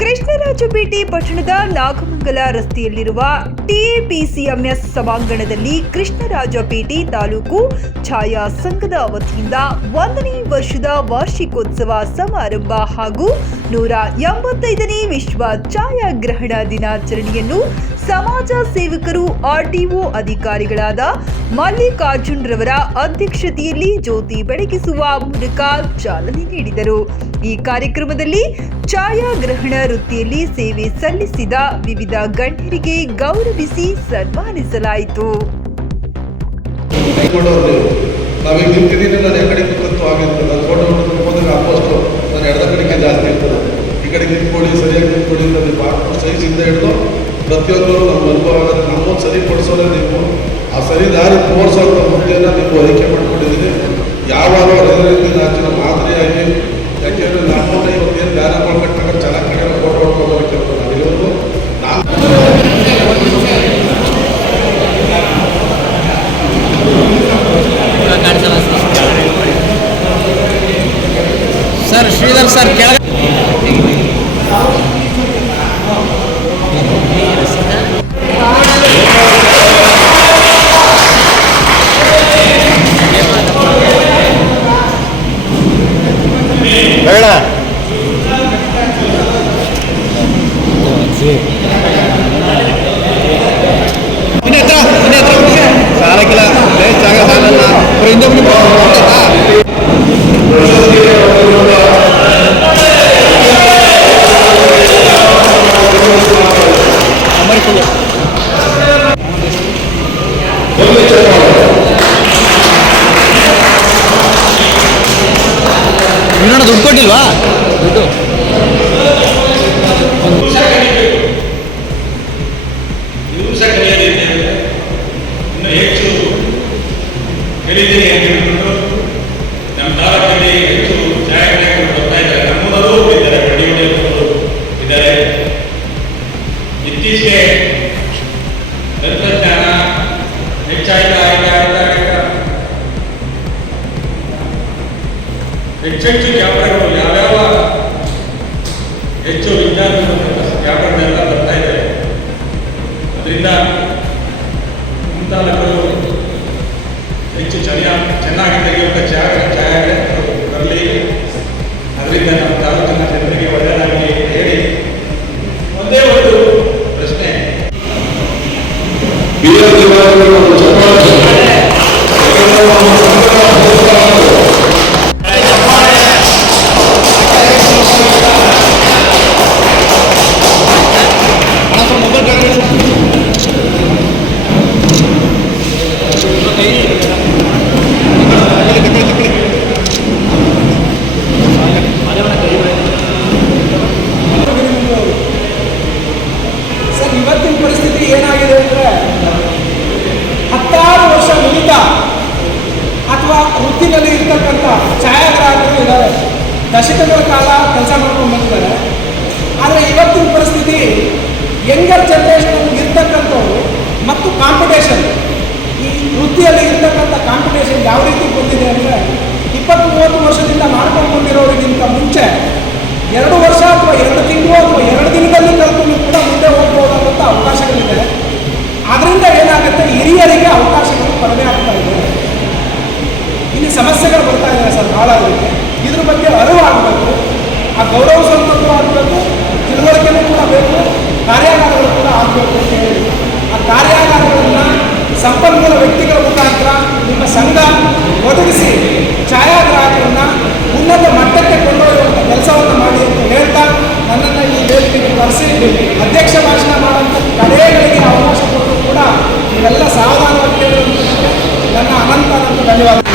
ಕೃಷ್ಣರಾಜಪೇಟೆ ಪಟ್ಟಣದ ನಾಗಮಂಗಲ ರಸ್ತೆಯಲ್ಲಿರುವ ಟಿಎಪಿಸಿಎಂಎಸ್ ಸಭಾಂಗಣದಲ್ಲಿ ಕೃಷ್ಣರಾಜಪೇಟೆ ತಾಲೂಕು ಛಾಯಾ ಸಂಘದ ವತಿಯಿಂದ ಒಂದನೇ ವರ್ಷದ ವಾರ್ಷಿಕೋತ್ಸವ ಸಮಾರಂಭ ಹಾಗೂ ನೂರ ಎಂಬತ್ತೈದನೇ ವಿಶ್ವ ಛಾಯಾಗ್ರಹಣ ದಿನಾಚರಣೆಯನ್ನು ಸಮಾಜ ಸೇವಕರು, ಆರ್ಟಿಒ ಅಧಿಕಾರಿಗಳಾದ ಮಲ್ಲಿಕಾರ್ಜುನ್ ರವರ ಅಧ್ಯಕ್ಷತೆಯಲ್ಲಿ ಜ್ಯೋತಿ ಬೆಳಗಿಸುವ ಮೂಲಕ ಚಾಲನೆ ನೀಡಿದರು. ಈ ಕಾರ್ಯಕ್ರಮದಲ್ಲಿ ಛಾಯಾಗ್ರಹಣ ವೃತ್ತಿಯಲ್ಲಿ ಸೇವೆ ಸಲ್ಲಿಸಿದ ವಿವಿಧ ಗಣ್ಯರಿಗೆ ಗೌರವಿಸಿ ಸನ್ಮಾನಿಸಲಾಯಿತು. ಈ ಪ್ರತಿಯೊಂದು ನಮ್ಮ ಅನುಭವ ಆಗುತ್ತೆ ನಮ್ಮನ್ನು ಸರಿ ಪಡಿಸೋದೇ ನೀವು. ಆ ಸರಿ ದಾರಿ ತೋರಿಸೋ ಮುಂದೆ ನೀವು ಆಯ್ಕೆ ಮಾಡ್ಕೊಂಡಿದ್ದೀರಿ ಸರ್ ಶ್ರೀಧರ್ ಸರ್ ಕೆಳಗೆ ಬೇಡ ಇನ್ನೇ ಹತ್ರ ಇನ್ನೇ ವೀರಣ್ಣ ದುಡ್ಡು ಕೊಟ್ಟಿಲ್ವಾ? ದುಡ್ಡು. ನಮ್ಮ ತಾಲೂಕಲ್ಲಿ ಹೆಚ್ಚು ಛಾಯಾಗ್ರಾಹಕರು ಬರ್ತಾ ಇದ್ದಾರೆ. ನಮ್ಮವರು ಹೆಚ್ಚೆಚ್ಚು ಕ್ಯಾಮ್ರಾಗಳು ಯಾವ್ಯಾವ ಹೆಚ್ಚು ವಿಜ್ಞಾನ ಕ್ಯಾಮ್ರಾಗಳೆಲ್ಲ ಬರ್ತಾ ಇದೆ. ಅದರಿಂದ ಮುಂತಾಲಕರು ಹೆಚ್ಚು ಚೆನ್ನಾಗಿ ಚೆನ್ನಾಗಿ ತೆಗೆಯುವಂಥ ಛಾಯ ಛಾಯಾಗ್ರಹಗಳು ಬರಲಿ. ಅದರಿಂದ ನಮ್ಮ ತಾಲೂಕಿನ ಜನರಿಗೆ ಒಳ್ಳೆಯದಾಗಲಿ ಹೇಳಿ ಒಂದೇ ಒಂದು ಪ್ರಶ್ನೆ. ಸರ್ ವೃತ್ತಿನಲ್ಲಿ ಇರ್ತಕ್ಕಂಥ ಛಾಯಾಗ್ರಾಹಕರು ಇದ್ದಾರೆ. ದಶಕಗಳ ಕಾಲ ಕೆಲಸ ಮಾಡ್ಕೊಂಡು ಬಂದಿದ್ದಾರೆ. ಆದರೆ ಇವತ್ತಿನ ಪರಿಸ್ಥಿತಿ ಯಂಗರ್ ಜನ್ರೇಷನ್ ಇರ್ತಕ್ಕಂಥವ್ರು ಮತ್ತು ಕಾಂಪಿಟೇಷನ್ ಈ ವೃತ್ತಿಯಲ್ಲಿ ಇರ್ತಕ್ಕಂಥ ಕಾಂಪಿಟೇಷನ್ ಯಾವ ರೀತಿ ಬಂದಿದೆ ಅಂದರೆ ಇಪ್ಪತ್ತು ಮೂವತ್ತು ವರ್ಷದಿಂದ ಮಾಡ್ಕೊಂಡು ಬಂದಿರೋರಿಗಿಂತ ಮುಂಚೆ ಎರಡು ವರ್ಷ ಅಥವಾ ಎರಡು ತಿಂಗಳು ಅಥವಾ ಎರಡು ದಿನದಲ್ಲಿ ಕಲ್ತ್ಕೊಂಡು ಸಮಸ್ಯೆಗಳು ಬರ್ತಾ ಇದೆ ಸರ್ ಭಾಳ ಇದಕ್ಕೆ ಇದ್ರ ಬಗ್ಗೆ ಅರಿವು ಆಗಬೇಕು ಆ ಗೌರವ ಸಂಪತ್ತು ಆಗಬೇಕು, ತಿಳುವಳಿಕೆನೂ ಕೂಡ ಬೇಕು, ಕಾರ್ಯಾಗಾರಗಳು ಕೂಡ ಆಗಬೇಕು ಅಂತ ಹೇಳಿ. ಆ ಕಾರ್ಯಾಗಾರಗಳನ್ನು ಸಂಪನ್ಮೂಲ ವ್ಯಕ್ತಿಗಳ ಮುಖಾಂತರ ನಿಮ್ಮ ಸಂಘ ಒದಗಿಸಿ ಛಾಯಾಗ್ರಾಹಕರನ್ನು ಉನ್ನತ ಮಟ್ಟಕ್ಕೆ ಕೊಂಡೊಯ್ಯುವಂಥ ಕೆಲಸವನ್ನು ಮಾಡಿ ಅಂತ ಹೇಳ್ತಾ ನನ್ನನ್ನು ಈ ವೇದಿಕೆಗೆ ಕರೆಸಿ, ಅಧ್ಯಕ್ಷ ಭಾಷಣ ಮಾಡುವಂಥ ಕಡೆಗಳಿಗೆ ಅವಕಾಶ ಕೊಟ್ಟರು ಕೂಡ ನೀವೆಲ್ಲ ಸಾವಧಾನವಾಗಿ ನನ್ನ ಅನಂತ ಅನಂತ ಧನ್ಯವಾದ